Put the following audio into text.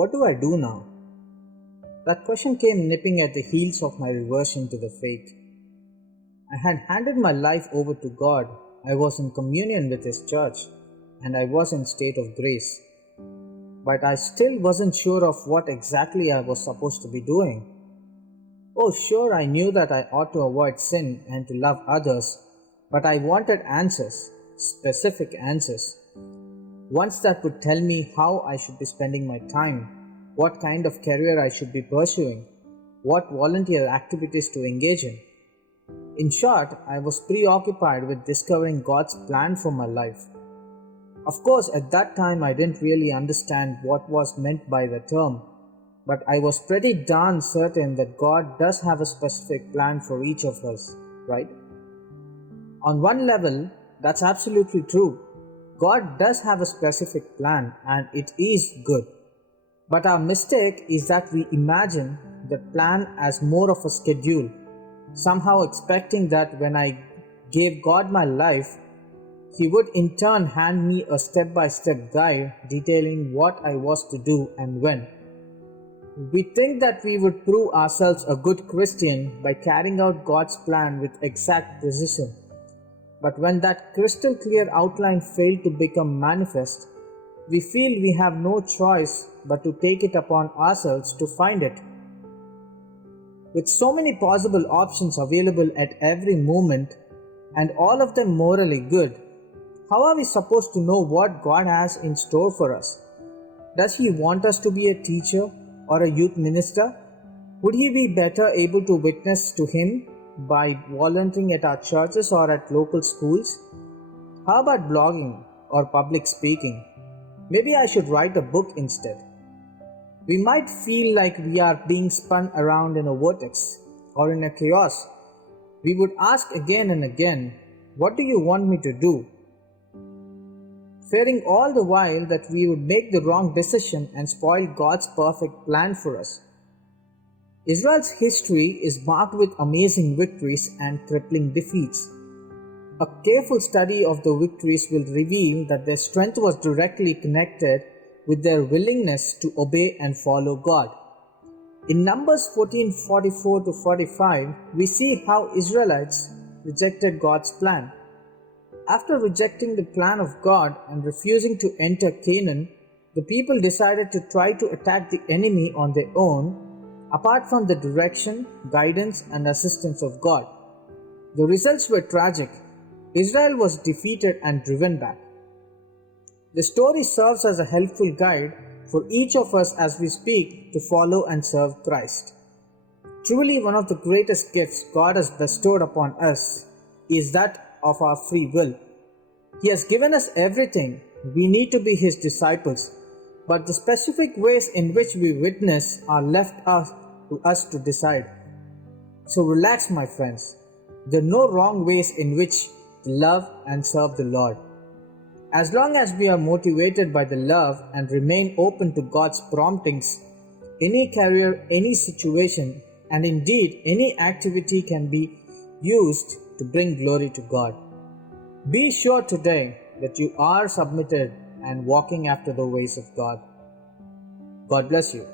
What do I do now? That question came nipping at the heels of my reversion to the faith. I had handed my life over to God, I was in communion with His church, and I was in state of grace. But I still wasn't sure of what exactly I was supposed to be doing. Oh, sure, I knew that I ought to avoid sin and to love others, but I wanted answers, specific answers. Ones that would tell me how I should be spending my time, what kind of career I should be pursuing, what volunteer activities to engage in. In short, I was preoccupied with discovering God's plan for my life. Of course, at that time I didn't really understand what was meant by the term, but I was pretty darn certain that God does have a specific plan for each of us, right? On one level, that's absolutely true. God does have a specific plan and it is good. But our mistake is that we imagine that plan as more of a schedule, somehow expecting that when I gave God my life, He would in turn hand me a step-by-step guide detailing what I was to do and when. We think that we would prove ourselves a good Christian by carrying out God's plan with exact precision. But when that crystal clear outline failed to become manifest, we feel we have no choice but to take it upon ourselves to find it. With so many possible options available at every moment, and all of them morally good, how are we supposed to know what God has in store for us? Does He want us to be a teacher or a youth minister? Would He be better able to witness to Him by volunteering at our churches or at local schools? How about blogging or public speaking? Maybe I should write a book instead. We might feel like we are being spun around in a vortex or in a chaos. We would ask again and again, "What do you want me to do?" Fearing all the while that we would make the wrong decision and spoil God's perfect plan for us. Israel's history is marked with amazing victories and crippling defeats. A careful study of the victories will reveal that their strength was directly connected with their willingness to obey and follow God. In Numbers 14:44-45, we see how Israelites rejected God's plan. After rejecting the plan of God and refusing to enter Canaan, the people decided to try to attack the enemy on their own, apart from the direction, guidance, and assistance of God. The results were tragic. Israel was defeated and driven back. The story serves as a helpful guide for each of us as we speak to follow and serve Christ. Truly, one of the greatest gifts God has bestowed upon us is that of our free will. He has given us everything. We need to be His disciples, but the specific ways in which we witness are left to us to decide. So relax, my friends. There are no wrong ways in which to love and serve the Lord. As long as we are motivated by the love and remain open to God's promptings, any career, any situation, and indeed any activity can be used to bring glory to God. Be sure today that you are submitted and walking after the ways of God. God bless you.